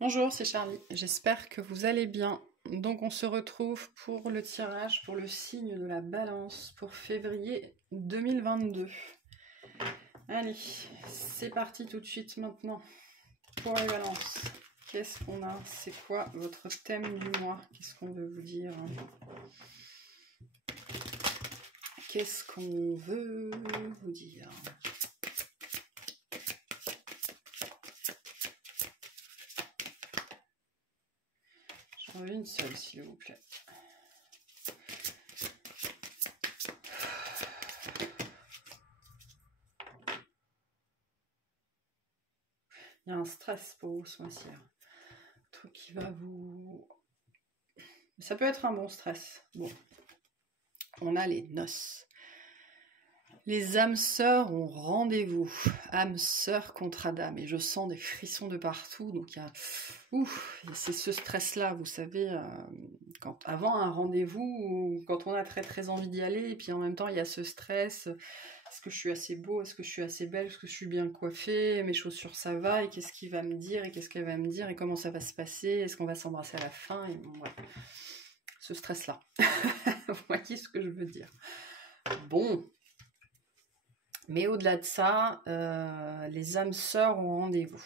Bonjour, c'est Charlie. J'espère que vous allez bien. Donc on se retrouve pour le tirage pour le signe de la Balance pour février 2022. Allez, c'est parti tout de suite maintenant pour les Balances. Qu'est-ce qu'on a? C'est quoi votre thème du mois? Qu'est-ce qu'on veut vous dire? Qu'est-ce qu'on veut vous dire? J'en veux une seule, s'il vous plaît. Il y a un stress pour vous ce mois-ci. Un truc qui va vous... Ça peut être un bon stress. Bon. On a les noces. Les âmes sœurs ont rendez-vous. Âmes sœurs contre Adam. Et je sens des frissons de partout. Donc il y a... c'est ce stress-là, vous savez, avant un rendez-vous, quand on a très très envie d'y aller, et puis en même temps il y a ce stress. Est-ce que je suis assez beau? Est-ce que je suis assez belle? Est-ce que je suis bien coiffée? Mes chaussures ça va? Et qu'est-ce qu'il va me dire? Et qu'est-ce qu'elle va me dire? Et comment ça va se passer? Est-ce qu'on va s'embrasser à la fin? Et bon, voilà. Ce stress-là. Vous voyez ce que je veux dire? Bon. Mais au-delà de ça, les âmes sœurs ont rendez-vous.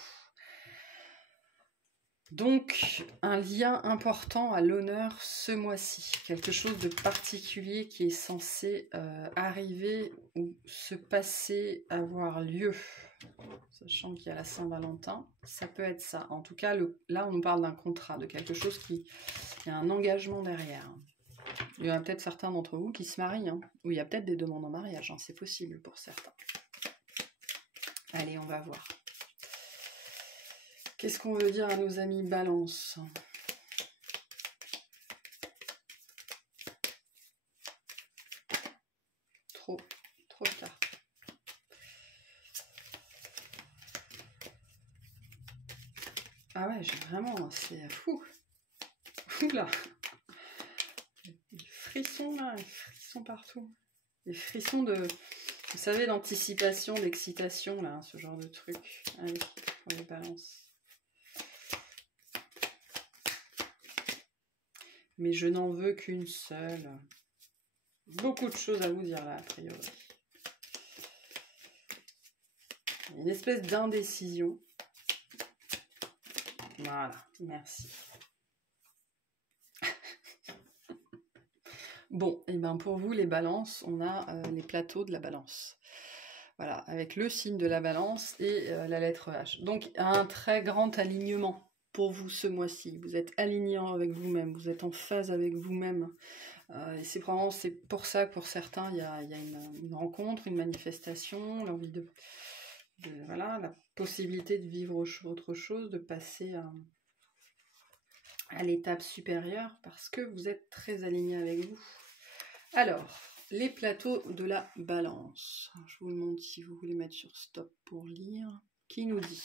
Donc, un lien important à l'honneur ce mois-ci. Quelque chose de particulier qui est censé arriver ou se passer, avoir lieu. Sachant qu'il y a la Saint-Valentin, ça peut être ça. En tout cas, là, on nous parle d'un contrat, de quelque chose qui... Il y a un engagement derrière. Il y en a peut-être certains d'entre vous qui se marient, hein, ou il y a peut-être des demandes en mariage, hein, c'est possible pour certains. Allez, on va voir. Qu'est-ce qu'on veut dire à nos amis Balance? Trop de cartes. Ah ouais, j'ai vraiment... C'est fou. Oula. Des frissons là, des frissons partout. Des frissons de... Vous savez, d'anticipation, d'excitation, là, ce genre de truc. Allez, pour les Balances. Mais je n'en veux qu'une seule. Beaucoup de choses à vous dire là, a priori. Une espèce d'indécision. Voilà, merci. Bon, et bien pour vous, les Balances, on a les plateaux de la Balance. Voilà, avec le signe de la Balance et la lettre H. Donc, un très grand alignement pour vous ce mois-ci. Vous êtes alignant avec vous-même, vous êtes en phase avec vous-même. Et c'est pour ça que pour certains, il y a une rencontre, une manifestation, l'envie voilà, la possibilité de vivre autre chose, de passer à l'étape supérieure parce que vous êtes très aligné avec vous. Alors, les plateaux de la Balance. Je vous le montre si vous voulez mettre sur stop pour lire. Qui nous dit?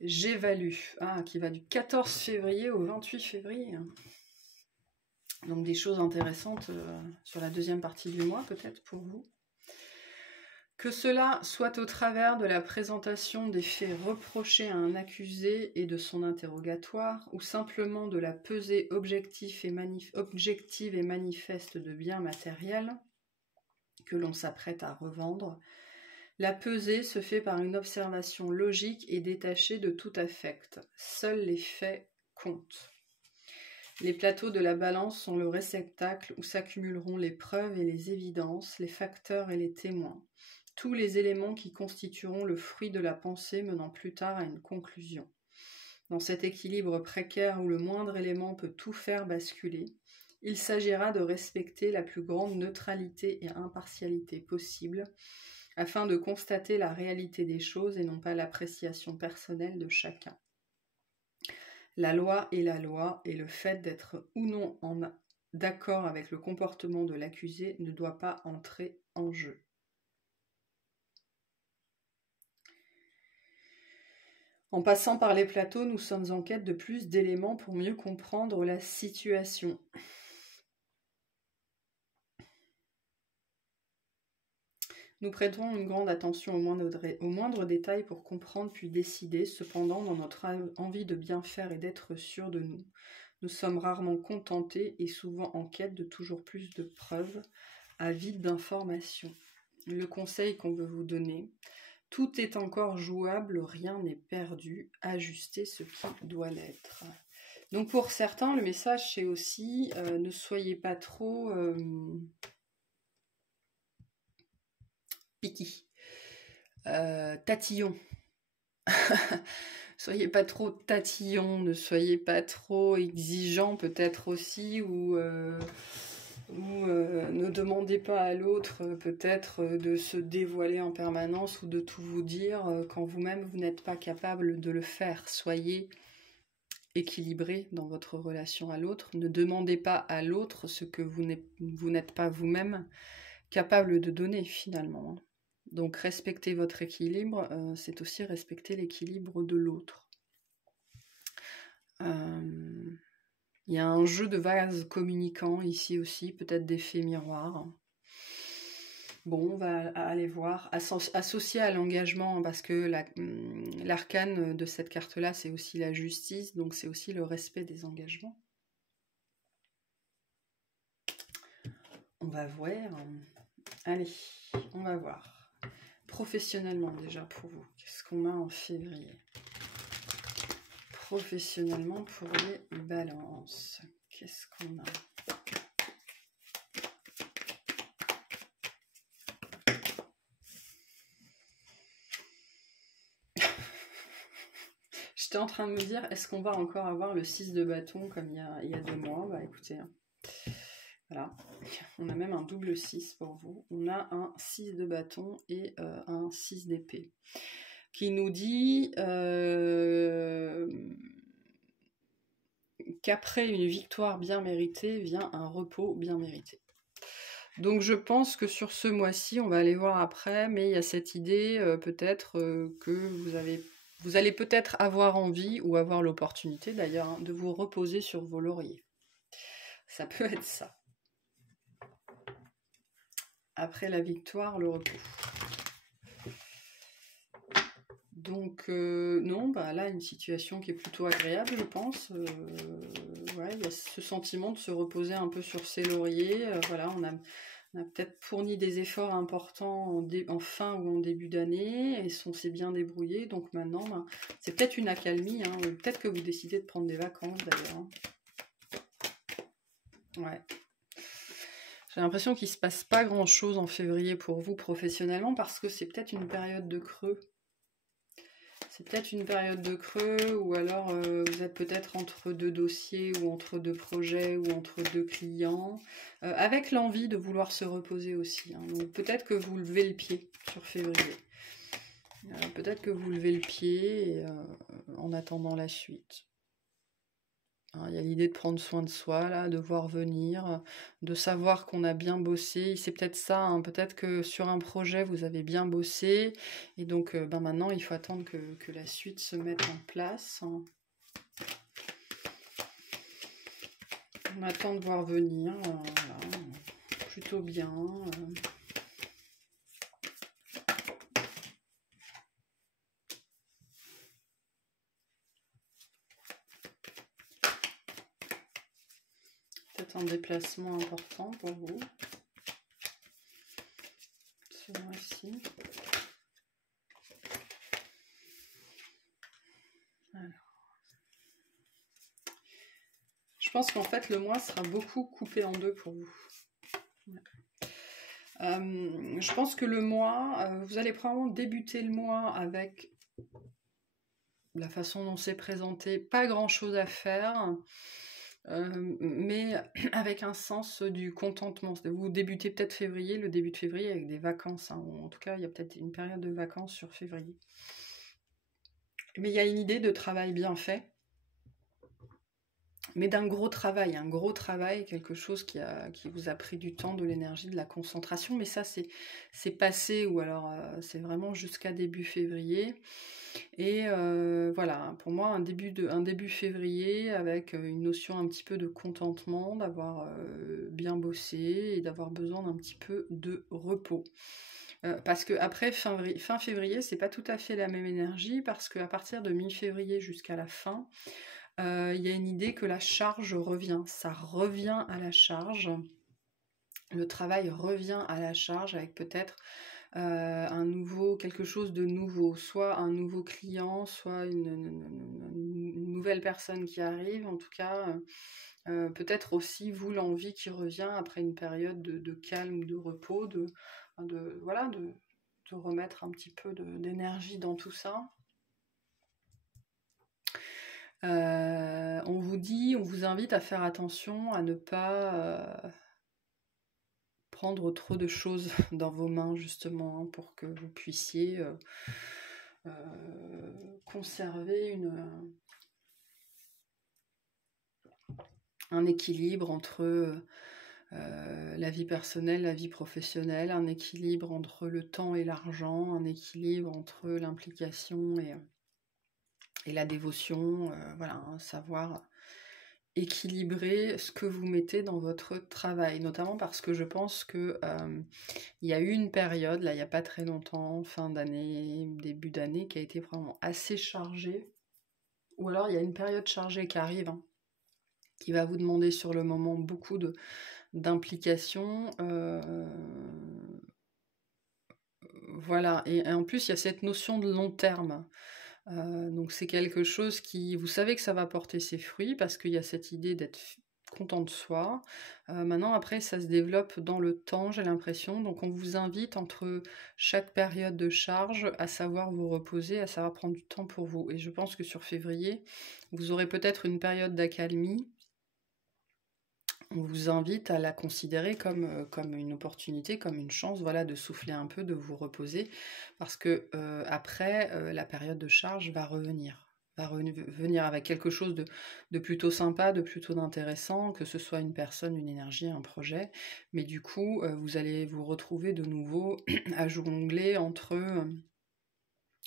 J'évalue. Ah, qui va du 14 février au 28 février. Donc des choses intéressantes sur la deuxième partie du mois, peut-être pour vous. Que cela soit au travers de la présentation des faits reprochés à un accusé et de son interrogatoire, ou simplement de la pesée objective et manifeste de biens matériels que l'on s'apprête à revendre, la pesée se fait par une observation logique et détachée de tout affect. Seuls les faits comptent. Les plateaux de la Balance sont le réceptacle où s'accumuleront les preuves et les évidences, les facteurs et les témoins. Tous les éléments qui constitueront le fruit de la pensée menant plus tard à une conclusion. Dans cet équilibre précaire où le moindre élément peut tout faire basculer, il s'agira de respecter la plus grande neutralité et impartialité possible, afin de constater la réalité des choses et non pas l'appréciation personnelle de chacun. La loi est la loi, et le fait d'être ou non d'accord avec le comportement de l'accusé ne doit pas entrer en jeu. En passant par les plateaux, nous sommes en quête de plus d'éléments pour mieux comprendre la situation. Nous prêtons une grande attention au moindre détail pour comprendre puis décider. Cependant, dans notre envie de bien faire et d'être sûr de nous, nous sommes rarement contentés et souvent en quête de toujours plus de preuves, avides d'informations. Le conseil qu'on veut vous donner: tout est encore jouable, rien n'est perdu, ajustez ce qui doit l'être. Donc pour certains, le message c'est aussi ne soyez pas trop picky, tatillon. Soyez pas trop tatillon, ne soyez pas trop exigeant peut-être aussi, ou ne demandez pas à l'autre peut-être de se dévoiler en permanence ou de tout vous dire quand vous-même vous n'êtes pas capable de le faire. Soyez équilibré dans votre relation à l'autre. Ne demandez pas à l'autre ce que vous n'êtes pas vous-même capable de donner finalement. Donc respecter votre équilibre, c'est aussi respecter l'équilibre de l'autre. Il y a un jeu de vases communicants ici aussi, peut-être d'effet miroir. Bon, on va aller voir, associé à l'engagement, parce que l'arcane de cette carte-là, c'est aussi la justice, donc c'est aussi le respect des engagements. On va voir. Allez, on va voir. Professionnellement déjà pour vous, qu'est-ce qu'on a en février? Professionnellement pour les balances, qu'est-ce qu'on a? J'étais en train de me dire, est-ce qu'on va encore avoir le 6 de bâton comme il y a 2 mois? Bah écoutez, voilà, on a même un double 6 pour vous. On a un 6 de bâton et un 6 d'épée qui nous dit qu'après une victoire bien méritée vient un repos bien mérité. Donc je pense que sur ce mois-ci, on va aller voir après, mais il y a cette idée peut-être que vous allez peut-être avoir envie ou avoir l'opportunité d'ailleurs hein, de vous reposer sur vos lauriers. Ça peut être ça. Après la victoire, le repos. Donc non, bah là une situation qui est plutôt agréable, je pense. Ouais, il y a ce sentiment de se reposer un peu sur ses lauriers. Voilà, on a peut-être fourni des efforts importants en fin ou en début d'année et on s'est bien débrouillé. Donc maintenant, bah, c'est peut-être une accalmie. Hein, peut-être que vous décidez de prendre des vacances d'ailleurs. Ouais. J'ai l'impression qu'il ne se passe pas grand-chose en février pour vous professionnellement parce que c'est peut-être une période de creux. C'est peut-être une période de creux ou alors vous êtes peut-être entre 2 dossiers ou entre 2 projets ou entre 2 clients avec l'envie de vouloir se reposer aussi. Hein. Donc peut-être que vous levez le pied sur février. Peut-être que vous levez le pied et, en attendant la suite. Il y a l'idée de prendre soin de soi, là, de voir venir, de savoir qu'on a bien bossé. C'est peut-être ça, hein, peut-être que sur un projet, vous avez bien bossé. Et donc, maintenant, il faut attendre que la suite se mette en place. On attend de voir venir. Voilà, plutôt bien. Un déplacement important pour vous ce mois-ci. Je pense qu'en fait le mois sera beaucoup coupé en deux pour vous. Je pense que le mois, vous allez probablement débuter le mois avec la façon dont c'est présenté, pas grand chose à faire. Mais avec un sens du contentement. Vous débutez peut-être février, le début de février avec des vacances. Hein. En tout cas, il y a peut-être une période de vacances sur février. Mais il y a une idée de travail bien fait. Mais d'un gros travail, quelque chose qui vous a pris du temps, de l'énergie, de la concentration. Mais ça, c'est passé ou alors c'est vraiment jusqu'à début février. Et voilà, pour moi, un début février avec une notion un petit peu de contentement, d'avoir bien bossé et d'avoir besoin d'un petit peu de repos. Parce que après fin février, c'est pas tout à fait la même énergie, parce qu'à partir de mi-février jusqu'à la fin, il y a une idée que la charge revient. Ça revient à la charge. Le travail revient à la charge avec peut-être quelque chose de nouveau, soit un nouveau client, soit une nouvelle personne qui arrive, en tout cas, peut-être aussi vous l'envie qui revient après une période de calme, de repos, de remettre un petit peu d'énergie dans tout ça. On vous invite à faire attention à ne pas prendre trop de choses dans vos mains, justement, pour que vous puissiez conserver un équilibre entre la vie personnelle, la vie professionnelle, un équilibre entre le temps et l'argent, un équilibre entre l'implication et la dévotion, voilà, savoir équilibrer ce que vous mettez dans votre travail, notamment parce que je pense que il y a eu une période, là il n'y a pas très longtemps, fin d'année, début d'année, qui a été vraiment assez chargée, ou alors il y a une période chargée qui arrive, hein, qui va vous demander sur le moment beaucoup d'implication, voilà, et en plus il y a cette notion de long terme. Donc c'est quelque chose qui, vous savez que ça va porter ses fruits parce qu'il y a cette idée d'être content de soi. Maintenant, après, ça se développe dans le temps, j'ai l'impression. Donc on vous invite entre chaque période de charge à savoir vous reposer, à savoir prendre du temps pour vous. Et je pense que sur février, vous aurez peut-être une période d'accalmie. On vous invite à la considérer comme une opportunité, comme une chance, voilà, de souffler un peu, de vous reposer, parce que après, la période de charge va revenir avec quelque chose de plutôt sympa, de plutôt d'intéressant, que ce soit une personne, une énergie, un projet, mais du coup, vous allez vous retrouver de nouveau à jongler entre...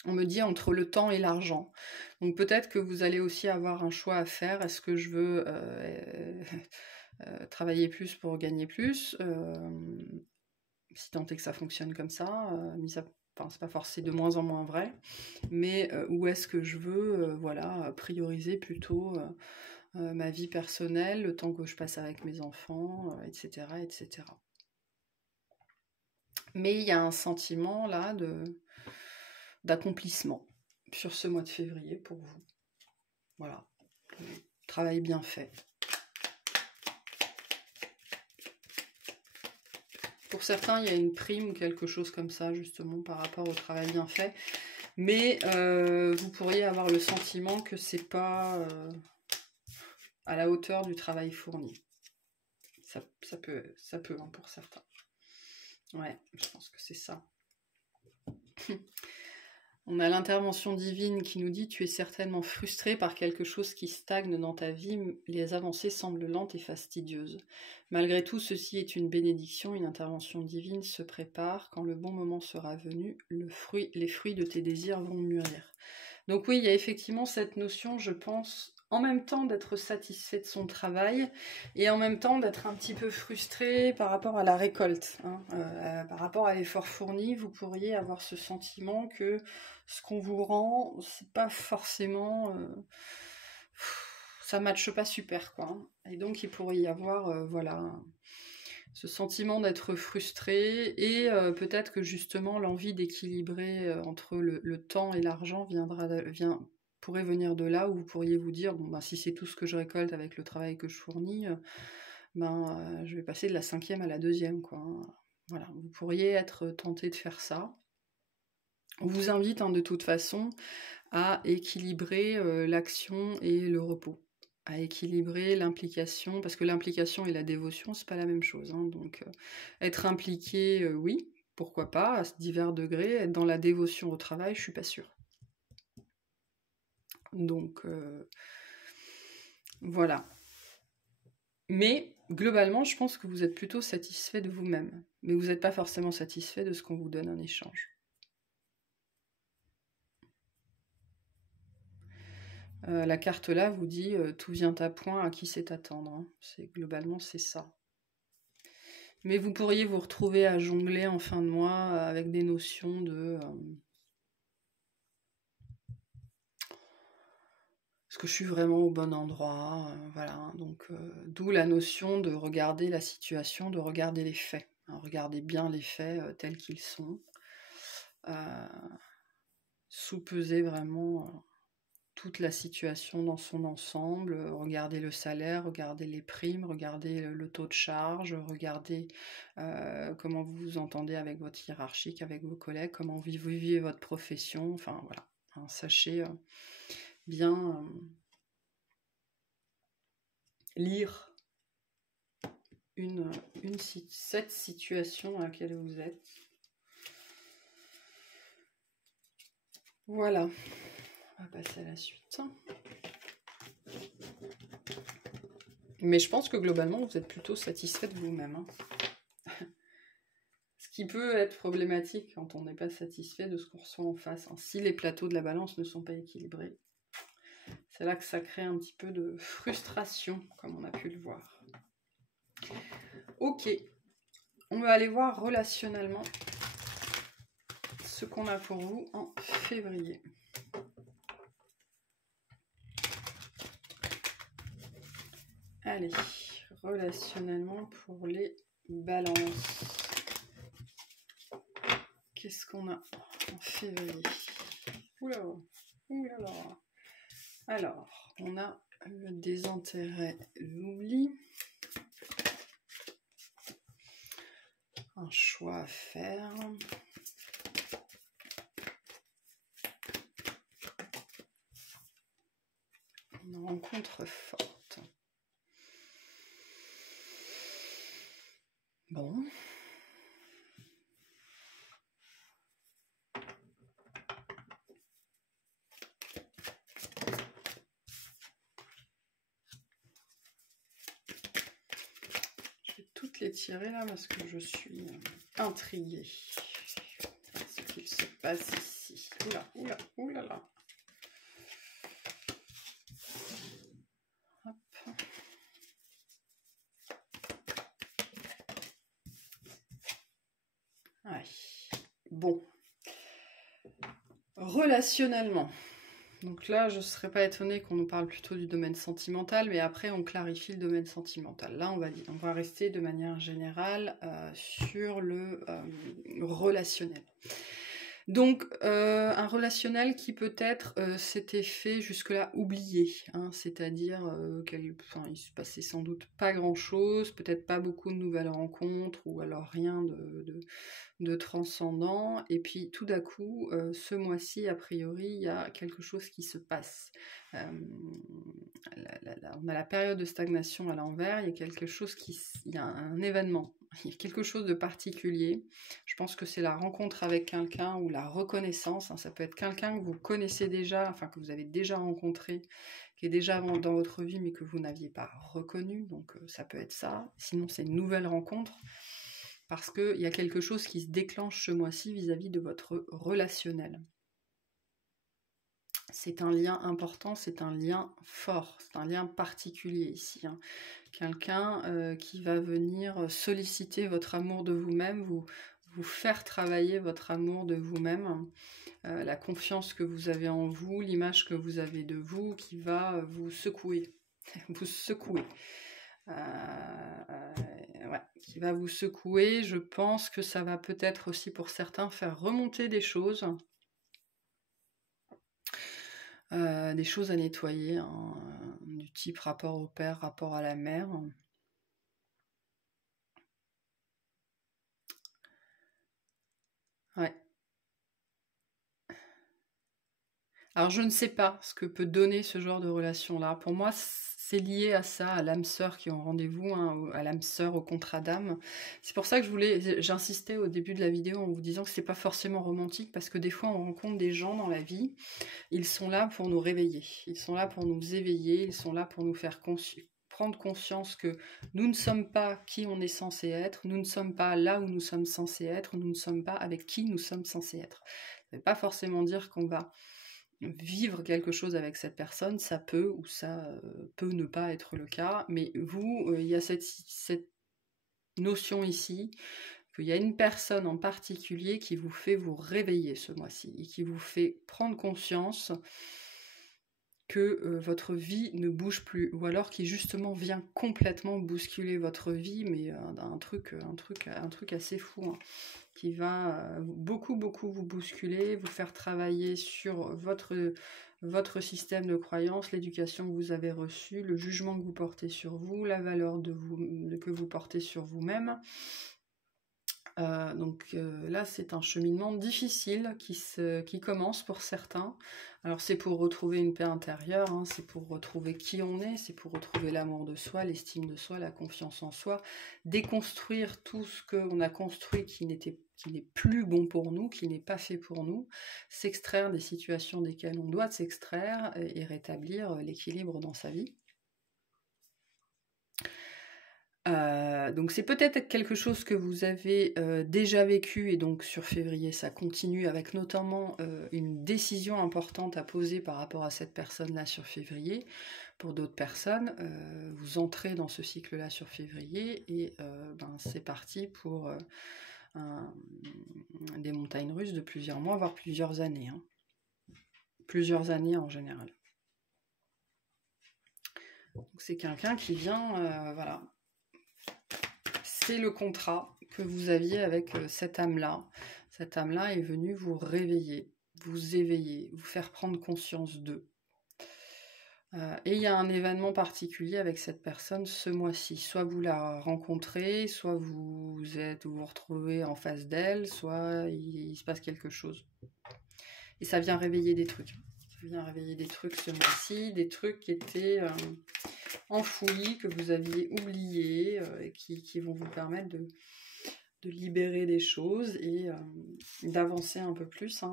on me dit entre le temps et l'argent. Donc peut-être que vous allez aussi avoir un choix à faire. Est-ce que je veux travailler plus pour gagner plus, si tant est que ça fonctionne comme ça, enfin, c'est pas forcément de moins en moins vrai, mais où est-ce que je veux voilà, prioriser plutôt ma vie personnelle, le temps que je passe avec mes enfants, etc., etc. Mais il y a un sentiment là d'accomplissement sur ce mois de février pour vous. Voilà, travail bien fait. Pour certains, il y a une prime ou quelque chose comme ça, justement, par rapport au travail bien fait. Mais vous pourriez avoir le sentiment que c'est pas à la hauteur du travail fourni. Ça peut hein, pour certains. Ouais, je pense que c'est ça. On a l'intervention divine qui nous dit « Tu es certainement frustré par quelque chose qui stagne dans ta vie, les avancées semblent lentes et fastidieuses. Malgré tout, ceci est une bénédiction, une intervention divine se prépare. Quand le bon moment sera venu, les fruits de tes désirs vont mûrir. » Donc oui, il y a effectivement cette notion, je pense, en même temps d'être satisfait de son travail et en même temps d'être un petit peu frustré par rapport à la récolte. Hein. Par rapport à l'effort fourni, vous pourriez avoir ce sentiment que ce qu'on vous rend, c'est pas forcément... ça matche pas super, quoi. Et donc il pourrait y avoir, voilà... ce sentiment d'être frustré et peut-être que justement l'envie d'équilibrer entre le temps et l'argent pourrait venir de là où vous pourriez vous dire bon, ben, si c'est tout ce que je récolte avec le travail que je fournis, je vais passer de la 5e à la 2e, quoi. Voilà, vous pourriez être tenté de faire ça. On vous invite hein, de toute façon à équilibrer l'action et le repos, à équilibrer l'implication, parce que l'implication et la dévotion, c'est pas la même chose. Hein, donc, être impliqué, oui, pourquoi pas, à divers degrés. Être dans la dévotion au travail, je suis pas sûre. Donc, voilà. Mais, globalement, je pense que vous êtes plutôt satisfait de vous-même. Mais vous n'êtes pas forcément satisfait de ce qu'on vous donne en échange. La carte là vous dit tout vient à point, à qui c'est attendre. Hein. Globalement, c'est ça. Mais vous pourriez vous retrouver à jongler en fin de mois avec des notions de... est-ce que je suis vraiment au bon endroit, voilà, donc d'où la notion de regarder la situation, de regarder les faits. Hein, regardez bien les faits tels qu'ils sont. Sous-peser vraiment toute la situation dans son ensemble, regardez le salaire, regardez les primes, regardez le taux de charge, regardez comment vous vous entendez avec votre hiérarchique, avec vos collègues, comment vous vivez votre profession, enfin voilà. Hein, sachez bien lire cette situation à laquelle vous êtes. Voilà, on va passer à la suite. Mais je pense que globalement, vous êtes plutôt satisfait de vous-même. Hein. Ce qui peut être problématique quand on n'est pas satisfait de ce qu'on reçoit en face. Hein. Si les plateaux de la balance ne sont pas équilibrés, c'est là que ça crée un petit peu de frustration, comme on a pu le voir. Ok, on va aller voir relationnellement ce qu'on a pour vous en février. Allez, relationnellement pour les balances. Qu'est-ce qu'on a en février? Oula, oulala. Alors, on a le désintérêt, l'oubli. Un choix à faire. Une rencontre forte. Bon. Je vais toutes les tirer là parce que je suis intriguée par ce qu'il se passe ici. Oula, oula, oulala. Hop. Ouais. Bon. Relationnellement. Donc là, je ne serais pas étonnée qu'on nous parle plutôt du domaine sentimental, mais après, on clarifie le domaine sentimental. Là, on va rester de manière générale sur le relationnel. Donc, un relationnel qui peut-être s'était fait jusque-là oublié, hein, c'est-à-dire il se passait sans doute pas grand-chose, peut-être pas beaucoup de nouvelles rencontres, ou alors rien de transcendant, et puis tout d'un coup, ce mois-ci, a priori, il y a quelque chose qui se passe. On a la période de stagnation à l'envers, il y a quelque chose il y a un événement, il y a quelque chose de particulier. Je pense que c'est la rencontre avec quelqu'un ou la reconnaissance, hein, ça peut être quelqu'un que vous connaissez déjà, enfin que vous avez déjà rencontré, qui est déjà dans votre vie mais que vous n'aviez pas reconnu, donc ça peut être ça. Sinon c'est une nouvelle rencontre, parce qu'il y a quelque chose qui se déclenche ce mois-ci vis-à-vis de votre relationnel. C'est un lien important, c'est un lien fort, c'est un lien particulier ici. Hein. Quelqu'un qui va venir solliciter votre amour de vous-même, vous faire travailler votre amour de vous-même, la confiance que vous avez en vous, l'image que vous avez de vous, qui va vous secouer, vous secouer. Ouais, qui va vous secouer. Je pense que ça va peut-être aussi pour certains faire remonter des choses à nettoyer, hein, du type rapport au père, rapport à la mère. Ouais. Alors je ne sais pas ce que peut donner ce genre de relation-là. Pour moi, c'est lié à ça, à l'âme sœur qui est en rendez-vous, hein, à l'âme sœur, au contrat d'âme. C'est pour ça que j'insistais au début de la vidéo en vous disant que c'est pas forcément romantique, parce que des fois on rencontre des gens dans la vie, ils sont là pour nous réveiller, ils sont là pour nous éveiller, ils sont là pour nous faire prendre conscience que nous ne sommes pas qui on est censé être, nous ne sommes pas là où nous sommes censés être, nous ne sommes pas avec qui nous sommes censés être. Ça ne veut pas forcément dire qu'on va vivre quelque chose avec cette personne, ça peut ou ça peut ne pas être le cas, mais vous, il y a cette notion ici qu'il y a une personne en particulier qui vous fait vous réveiller ce mois-ci et qui vous fait prendre conscience que votre vie ne bouge plus, ou alors qui justement vient complètement bousculer votre vie, mais un truc assez fou, hein, qui va beaucoup vous bousculer, vous faire travailler sur votre système de croyance, l'éducation que vous avez reçue, le jugement que vous portez sur vous, la valeur que vous portez sur vous-même. Donc là, c'est un cheminement difficile qui commence pour certains. Alors c'est pour retrouver une paix intérieure, hein, c'est pour retrouver qui on est, c'est pour retrouver l'amour de soi, l'estime de soi, la confiance en soi, déconstruire tout ce qu'on a construit qui n'est plus bon pour nous, qui n'est pas fait pour nous, s'extraire des situations desquelles on doit s'extraire et rétablir l'équilibre dans sa vie. Donc c'est peut-être quelque chose que vous avez déjà vécu, et donc sur février ça continue avec notamment une décision importante à poser par rapport à cette personne-là sur février. Pour d'autres personnes, vous entrez dans ce cycle-là sur février et c'est parti pour des montagnes russes de plusieurs mois, voire plusieurs années. Hein. Plusieurs années en général. Donc c'est quelqu'un qui vient, voilà. C'est le contrat que vous aviez avec cette âme-là. Cette âme-là est venue vous réveiller, vous éveiller, vous faire prendre conscience d'eux. Et il y a un événement particulier avec cette personne ce mois-ci. Soit vous la rencontrez, soit vous vous retrouvez en face d'elle, soit il se passe quelque chose. Et ça vient réveiller des trucs. Ça vient réveiller des trucs ce mois-ci, des trucs qui étaient enfouis, que vous aviez oubliés, et qui vont vous permettre de libérer des choses et d'avancer un peu plus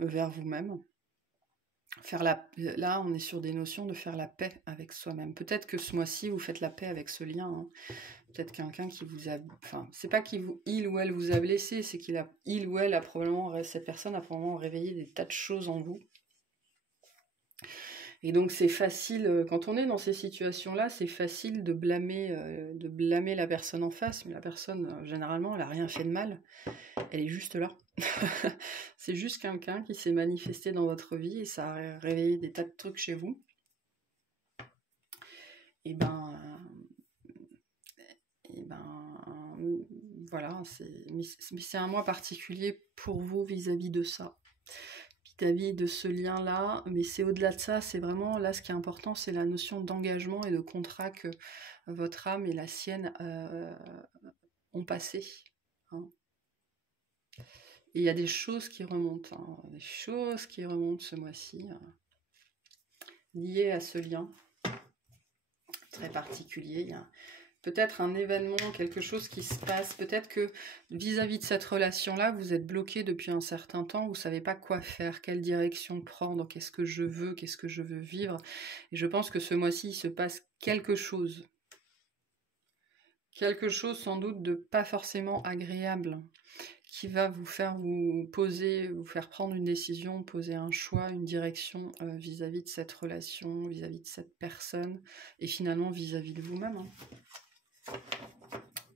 vers vous-même. Là, on est sur des notions de faire la paix avec soi-même. Peut-être que ce mois-ci, vous faites la paix avec ce lien. Hein. Peut-être quelqu'un qui vous a... Enfin, c'est pas il ou elle vous a blessé, c'est il ou elle a probablement... Cette personne a probablement réveillé des tas de choses en vous. Et donc c'est facile, quand on est dans ces situations-là, c'est facile de blâmer la personne en face, mais la personne, généralement, elle n'a rien fait de mal, elle est juste là. C'est juste quelqu'un qui s'est manifesté dans votre vie et ça a réveillé des tas de trucs chez vous. Et voilà, mais c'est un mois particulier pour vous vis-à-vis de ça. Vis-à-vis de ce lien-là, mais c'est au-delà de ça, c'est vraiment, là, ce qui est important, c'est la notion d'engagement et de contrat que votre âme et la sienne ont passé. Hein. Et il y a des choses qui remontent, des choses qui remontent ce mois-ci, liées à ce lien très particulier. Il y a peut-être un événement, quelque chose qui se passe, peut-être que vis-à-vis de cette relation-là, vous êtes bloqué depuis un certain temps, vous ne savez pas quoi faire, quelle direction prendre, qu'est-ce que je veux vivre. Et je pense que ce mois-ci, il se passe quelque chose. Quelque chose sans doute de pas forcément agréable, qui va vous faire vous faire prendre une décision, poser un choix, une direction vis-à-vis de cette relation, vis-à-vis de cette personne, et finalement vis-à-vis de vous-même. Hein.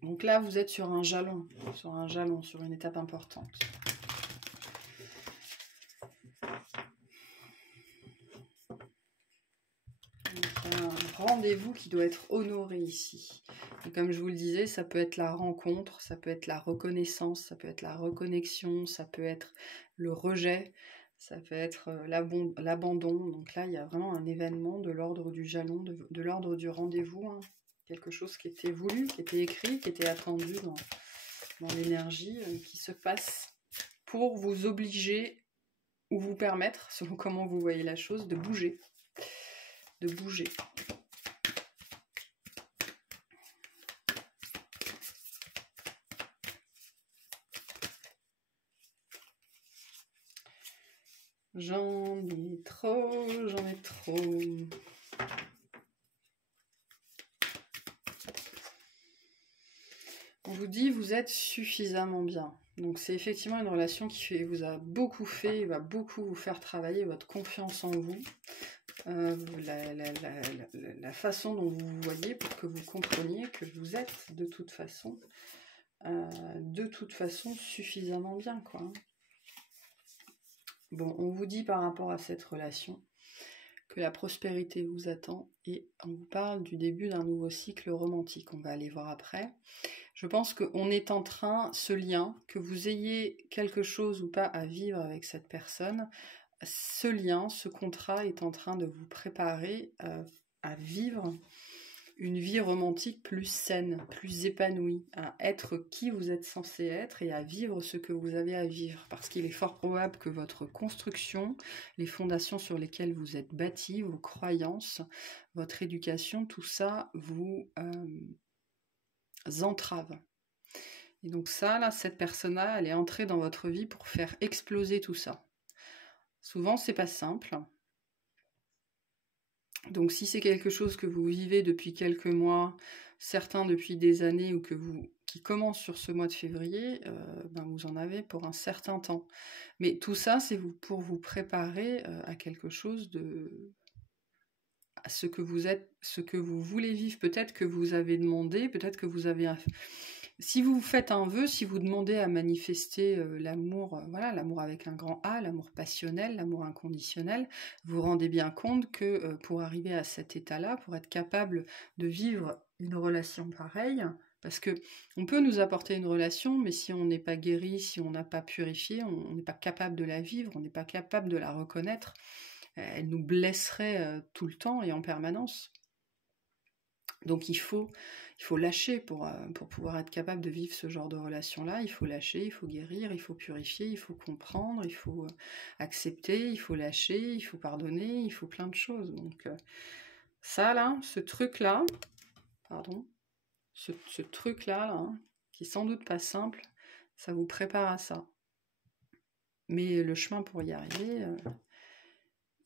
Donc là, vous êtes sur un jalon, sur une étape importante. Donc, il y a un rendez-vous qui doit être honoré ici. Et comme je vous le disais, ça peut être la rencontre, ça peut être la reconnaissance, ça peut être la reconnexion, ça peut être le rejet, ça peut être l'abandon. Donc là, il y a vraiment un événement de l'ordre du jalon, de l'ordre du rendez-vous, hein. Quelque chose qui était voulu, qui était écrit, qui était attendu dans l'énergie, qui se passe pour vous obliger ou vous permettre, selon comment vous voyez la chose, de bouger. De bouger. J'en ai trop. On vous dit, vous êtes suffisamment bien. Donc c'est effectivement une relation qui vous a beaucoup fait, va beaucoup vous faire travailler votre confiance en vous. La la façon dont vous vous voyez pour que vous compreniez que vous êtes de toute façon suffisamment bien, quoi. Bon, on vous dit par rapport à cette relation que la prospérité vous attend et on vous parle du début d'un nouveau cycle romantique. On va aller voir après. Je pense qu'on est en train, ce lien, que vous ayez quelque chose ou pas à vivre avec cette personne, ce lien, ce contrat est en train de vous préparer à vivre une vie romantique plus saine, plus épanouie, à être qui vous êtes censé être et à vivre ce que vous avez à vivre. Parce qu'il est fort probable que votre construction, les fondations sur lesquelles vous êtes bâtis, vos croyances, votre éducation, tout ça vous entrave. Et donc ça, là, cette personne-là, elle est entrée dans votre vie pour faire exploser tout ça. Souvent, c'est pas simple. Donc si c'est quelque chose que vous vivez depuis quelques mois, certains depuis des années ou qui commence sur ce mois de février, vous en avez pour un certain temps. Mais tout ça, c'est pour vous préparer à quelque chose à ce que vous êtes, ce que vous voulez vivre. Peut-être que vous avez demandé, peut-être que vous avez... Si vous faites un vœu, si vous demandez à manifester l'amour, voilà, l'amour avec un grand A, l'amour passionnel, l'amour inconditionnel, vous vous rendez bien compte que pour arriver à cet état-là, pour être capable de vivre une relation pareille, parce que on peut nous apporter une relation, mais si on n'est pas guéri, si on n'a pas purifié, on n'est pas capable de la vivre, on n'est pas capable de la reconnaître, elle nous blesserait tout le temps et en permanence. Donc il faut lâcher pour pouvoir être capable de vivre ce genre de relation-là. Il faut lâcher, il faut guérir, il faut purifier, il faut comprendre, il faut accepter, il faut lâcher, il faut pardonner, il faut plein de choses. Donc ça là, ce truc-là, ce truc-là, hein, qui est sans doute pas simple, ça vous prépare à ça. Mais le chemin pour y arriver,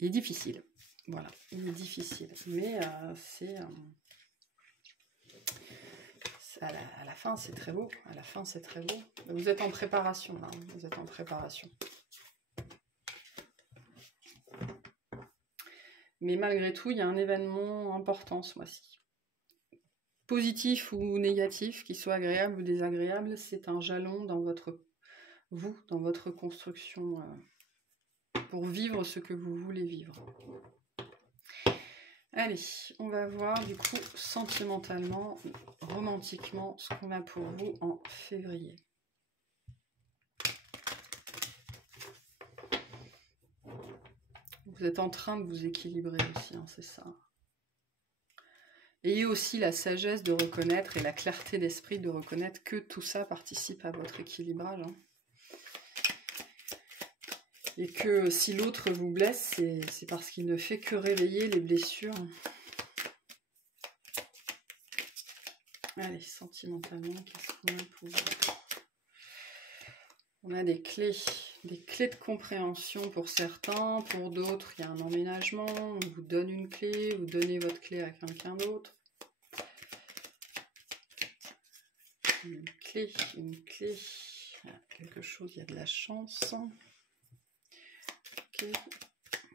il est difficile. Voilà, il est difficile. Mais c'est... À la fin, c'est très beau. À la fin, c'est très beau. Vous êtes en préparation, là. Vous êtes en préparation. Mais malgré tout, il y a un événement important ce mois-ci. Positif ou négatif, qu'il soit agréable ou désagréable, c'est un jalon dans votre construction pour vivre ce que vous voulez vivre. Allez, on va voir du coup sentimentalement, romantiquement, ce qu'on a pour vous en février. Vous êtes en train de vous équilibrer aussi, hein, c'est ça. Ayez aussi la sagesse de reconnaître et la clarté d'esprit de reconnaître que tout ça participe à votre équilibrage. Hein. Et que si l'autre vous blesse, c'est parce qu'il ne fait que réveiller les blessures. Allez, sentimentalement, qu'est-ce qu'on a pour vous? On a des clés de compréhension pour certains, pour d'autres, il y a un emménagement, on vous donne une clé, vous donnez votre clé à quelqu'un d'autre. Une clé, quelque chose, il y a de la chance. Okay.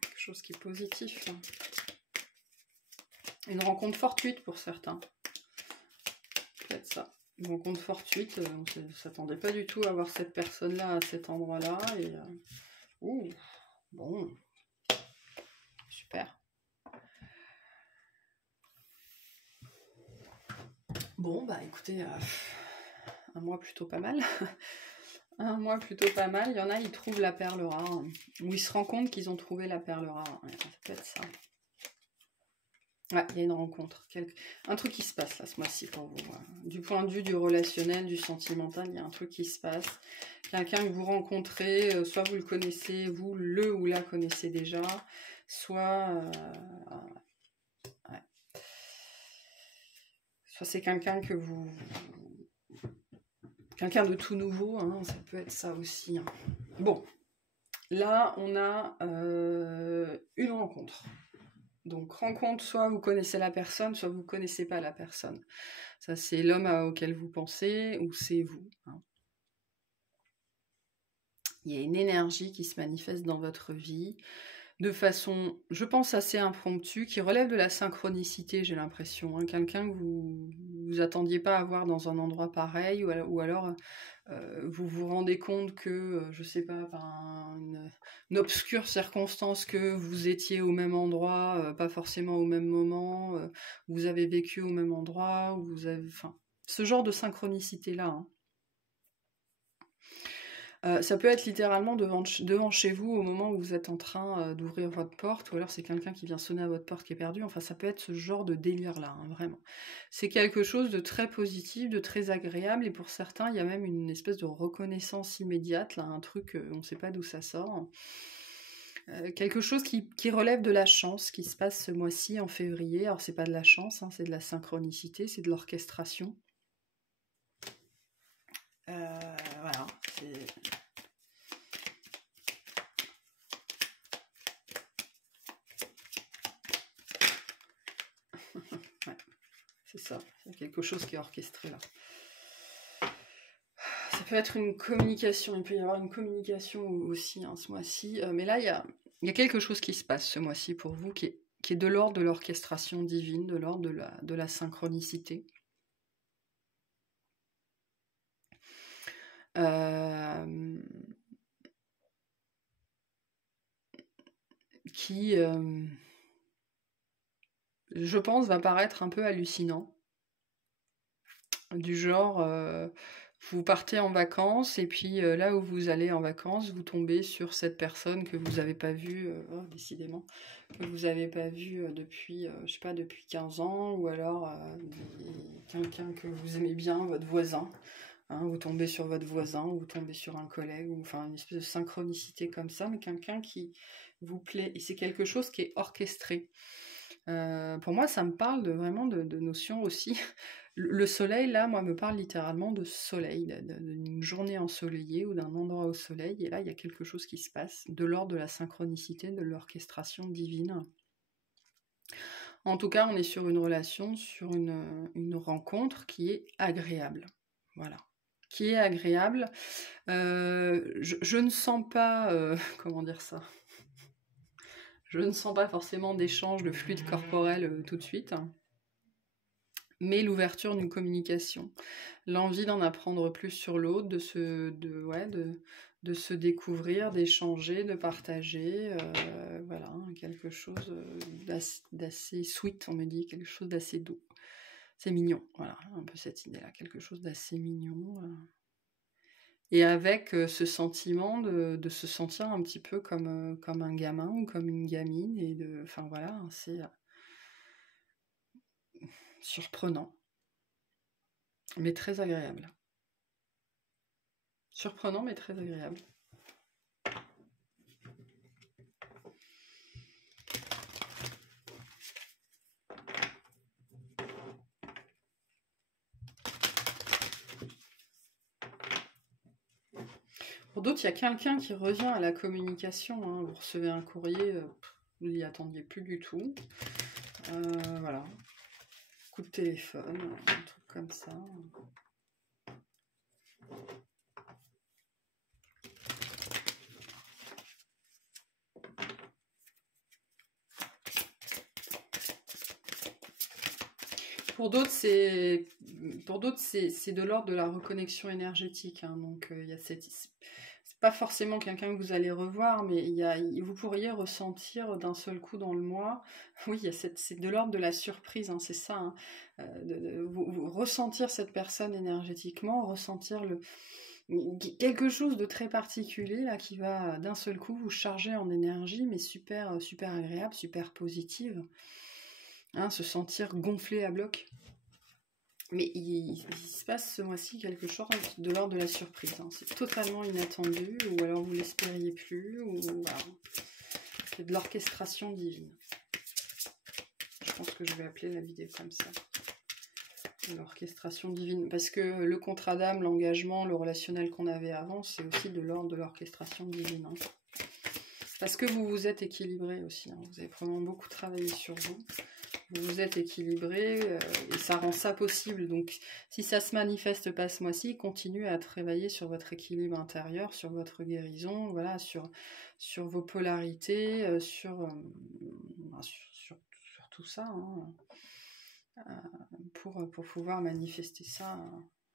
Quelque chose qui est positif. Une rencontre fortuite pour certains. Peut-être ça. Une rencontre fortuite, on ne s'attendait pas du tout à voir cette personne-là à cet endroit-là. Et bon, super. Bon, bah écoutez, un mois plutôt pas mal. Un mois plutôt pas mal. Il y en a, ils trouvent la perle rare. Ou ils se rendent compte qu'ils ont trouvé la perle rare. Ouais, ça peut être ça. Ouais, il y a une rencontre. Un truc qui se passe là ce mois-ci pour vous. Du point de vue du relationnel, du sentimental, il y a un truc qui se passe. Quelqu'un que vous rencontrez, soit vous le connaissez, vous le ou la connaissez déjà, soit... ouais. Soit c'est quelqu'un que vous... Quelqu'un de tout nouveau, hein, ça peut être ça aussi. Hein. Bon, là on a une rencontre. Donc rencontre, soit vous connaissez la personne, soit vous ne connaissez pas la personne. Ça c'est l'homme auquel vous pensez, ou c'est vous. Hein. Il y a une énergie qui se manifeste dans votre vie. de façon, je pense, assez impromptue, qui relève de la synchronicité, j'ai l'impression. Hein. Quelqu'un que vous attendiez pas à voir dans un endroit pareil, ou alors vous vous rendez compte que, je sais pas, par une obscure circonstance, que vous étiez au même endroit, pas forcément au même moment, vous avez vécu au même endroit, ou vous avez, enfin, ce genre de synchronicité-là. Hein. Ça peut être littéralement devant chez vous au moment où vous êtes en train d'ouvrir votre porte, ou alors c'est quelqu'un qui vient sonner à votre porte qui est perdu. Enfin, ça peut être ce genre de délire-là, hein, vraiment. C'est quelque chose de très positif, de très agréable, et pour certains, il y a même une espèce de reconnaissance immédiate, là, un truc, on ne sait pas d'où ça sort. Quelque chose qui relève de la chance, qui se passe ce mois-ci en février. Alors, c'est pas de la chance, hein, c'est de la synchronicité, c'est de l'orchestration. Voilà, c'est... Ouais, c'est ça, c'est quelque chose qui est orchestré là. Ça peut être une communication, il peut y avoir une communication aussi hein, ce mois-ci, mais là il y a quelque chose qui se passe ce mois-ci pour vous qui est de l'ordre de l'orchestration divine, de l'ordre de la synchronicité. Qui, je pense, va paraître un peu hallucinant. Du genre, vous partez en vacances, et puis là où vous allez en vacances, vous tombez sur cette personne que vous n'avez pas vue, décidément, que vous n'avez pas vue depuis, je sais pas, depuis 15 ans, ou alors quelqu'un que vous aimez bien, votre voisin. Hein, vous tombez sur votre voisin, ou vous tombez sur un collègue, ou enfin une espèce de synchronicité comme ça, mais quelqu'un qui vous plaît. Et c'est quelque chose qui est orchestré. Pour moi, ça me parle vraiment de notions aussi. Le soleil, là, moi, me parle littéralement de soleil, d'une journée ensoleillée ou d'un endroit au soleil. Et là, il y a quelque chose qui se passe, de l'ordre de la synchronicité, de l'orchestration divine. En tout cas, on est sur une relation, sur une rencontre qui est agréable. Voilà. Qui est agréable. Je ne sens pas... comment dire ça ? Je ne sens pas forcément d'échange de fluide corporel tout de suite. Mais l'ouverture d'une communication, l'envie d'en apprendre plus sur l'autre, de se découvrir, d'échanger, de partager, voilà, quelque chose d'assez sweet, on me dit, quelque chose d'assez doux. C'est mignon, voilà, un peu cette idée-là, quelque chose d'assez mignon. Et avec ce sentiment de se sentir un petit peu comme un gamin ou comme une gamine, et enfin voilà, c'est surprenant, mais très agréable. Surprenant, mais très agréable. Pour d'autres, il y a quelqu'un qui revient à la communication. Hein. Vous recevez un courrier, vous n'y attendiez plus du tout. Voilà. Coup de téléphone, un truc comme ça. Pour d'autres, c'est de l'ordre de la reconnexion énergétique. Hein. Donc, il y a c'est pas forcément quelqu'un que vous allez revoir, mais vous pourriez ressentir d'un seul coup dans le mois. Oui, c'est de l'ordre de la surprise, hein, c'est ça. Hein. Vous ressentir cette personne énergétiquement, ressentir quelque chose de très particulier là qui va d'un seul coup vous charger en énergie, mais super, super agréable, super positive. Hein, se sentir gonflé à bloc. Mais il se passe ce mois-ci quelque chose de l'ordre de la surprise. Hein. C'est totalement inattendu, ou alors vous l'espériez plus, ou voilà. C'est de l'orchestration divine. Je pense que je vais appeler la vidéo comme ça. L'orchestration divine. Parce que le contrat d'âme, l'engagement, le relationnel qu'on avait avant, c'est aussi de l'ordre de l'orchestration divine. Hein. Parce que vous vous êtes équilibré aussi. Hein. Vous avez vraiment beaucoup travaillé sur vous. vous êtes équilibré et ça rend ça possible. Donc, si ça se manifeste pas ce mois-ci, continuez à travailler sur votre équilibre intérieur, sur votre guérison, voilà, sur vos polarités, sur tout ça, hein, pour pouvoir manifester ça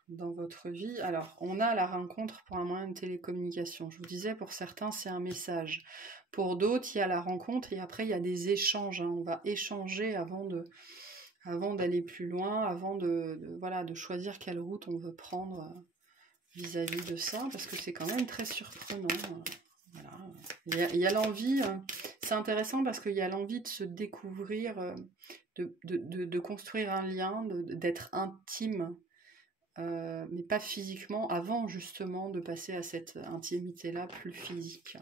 dans votre vie. Alors, on a la rencontre pour un moyen de télécommunication. Je vous disais, pour certains, c'est un message. Pour d'autres, il y a la rencontre et après, il y a des échanges. Hein. On va échanger avant d'aller plus loin, avant de choisir quelle route on veut prendre vis-à-vis de ça, parce que c'est quand même très surprenant. Voilà. Il y a l'envie, c'est intéressant parce qu'il y a l'envie de se découvrir, de construire un lien, d'être intime, mais pas physiquement, avant justement de passer à cette intimité-là plus physique.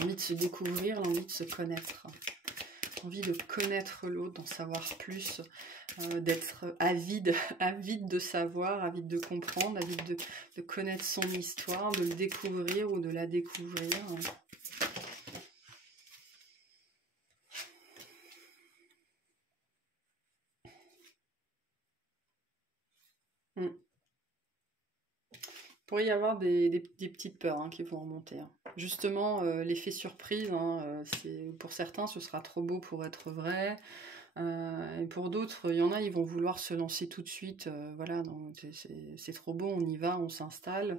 L'envie de se découvrir, l'envie de se connaître, l'envie de connaître l'autre, d'en savoir plus, d'être avide de savoir, avide de comprendre, avide de connaître son histoire, de le découvrir ou de la découvrir. Il pourrait y avoir des petites peurs hein, qui vont remonter. Hein. Justement, l'effet surprise, hein, pour certains, ce sera trop beau pour être vrai. Et pour d'autres, il y en a, ils vont vouloir se lancer tout de suite. Voilà, c'est trop beau, on y va, on s'installe.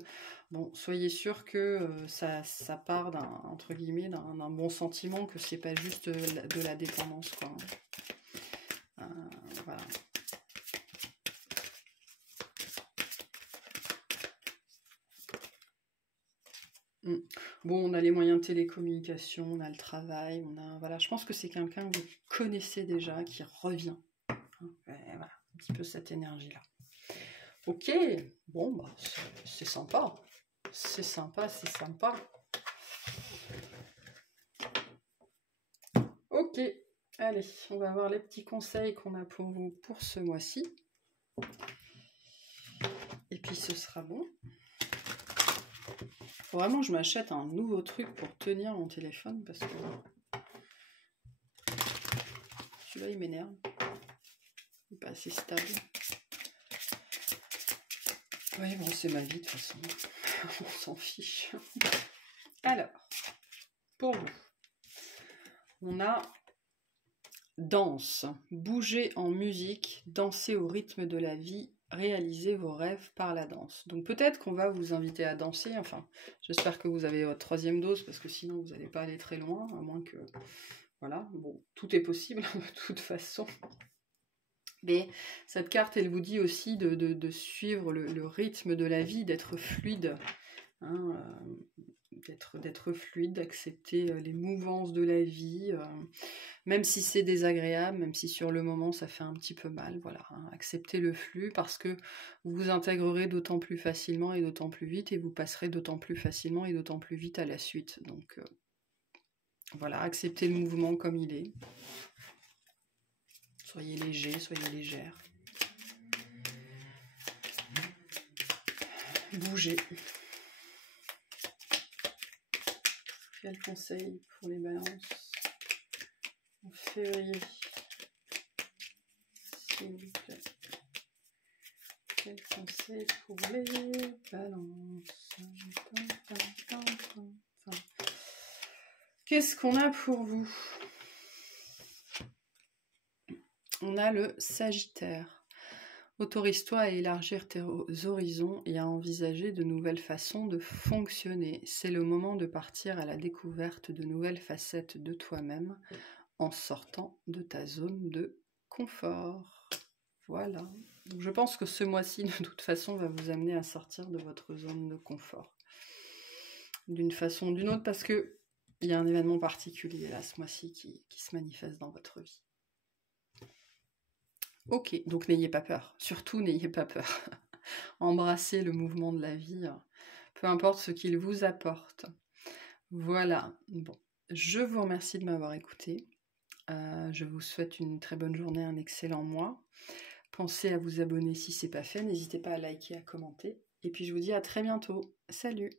Bon, soyez sûr que ça part entre guillemets, d'un bon sentiment, que c'est pas juste de la dépendance, quoi. Voilà. Bon, on a les moyens de télécommunication, on a le travail, voilà, je pense que c'est quelqu'un que vous connaissez déjà qui revient. Hein, voilà, un petit peu cette énergie-là. Ok, bon, bah, c'est sympa. C'est sympa, c'est sympa. Ok, allez, on va voir les petits conseils qu'on a pour vous pour ce mois-ci. Et puis ce sera bon. Faut vraiment que je m'achète un nouveau truc pour tenir mon téléphone parce que celui-là il m'énerve. Il n'est pas assez stable. Oui, bon, c'est ma vie de toute façon. On s'en fiche. Alors, pour vous, on a danse, bouger en musique, danser au rythme de la vie, réaliser vos rêves par la danse. Donc peut-être qu'on va vous inviter à danser, enfin, j'espère que vous avez votre 3e dose, parce que sinon vous n'allez pas aller très loin, à moins que... Voilà, bon, tout est possible de toute façon. Mais cette carte, elle vous dit aussi de suivre le rythme de la vie, d'être fluide, hein, d'être fluide, d'accepter les mouvances de la vie, même si c'est désagréable, même si sur le moment ça fait un petit peu mal, voilà, hein, acceptez le flux parce que vous vous intégrerez d'autant plus facilement et d'autant plus vite et vous passerez d'autant plus facilement et d'autant plus vite à la suite. Donc voilà, acceptez le mouvement comme il est. Soyez léger, soyez légère. Bougez. Quel conseil pour les balances en février, s'il vous plaît? Quel conseil pour les balances? Qu'est-ce qu'on a pour vous? On a le Sagittaire. Autorise-toi à élargir tes horizons et à envisager de nouvelles façons de fonctionner. C'est le moment de partir à la découverte de nouvelles facettes de toi-même en sortant de ta zone de confort. Voilà. Donc je pense que ce mois-ci, de toute façon, va vous amener à sortir de votre zone de confort. D'une façon ou d'une autre, parce que il y a un événement particulier là, ce mois-ci, qui se manifeste dans votre vie. Ok, donc n'ayez pas peur. Surtout, n'ayez pas peur. Embrassez le mouvement de la vie, peu importe ce qu'il vous apporte. Voilà. Bon, je vous remercie de m'avoir écouté. Je vous souhaite une très bonne journée, un excellent mois. Pensez à vous abonner si ce n'est pas fait. N'hésitez pas à liker, à commenter. Et puis je vous dis à très bientôt. Salut!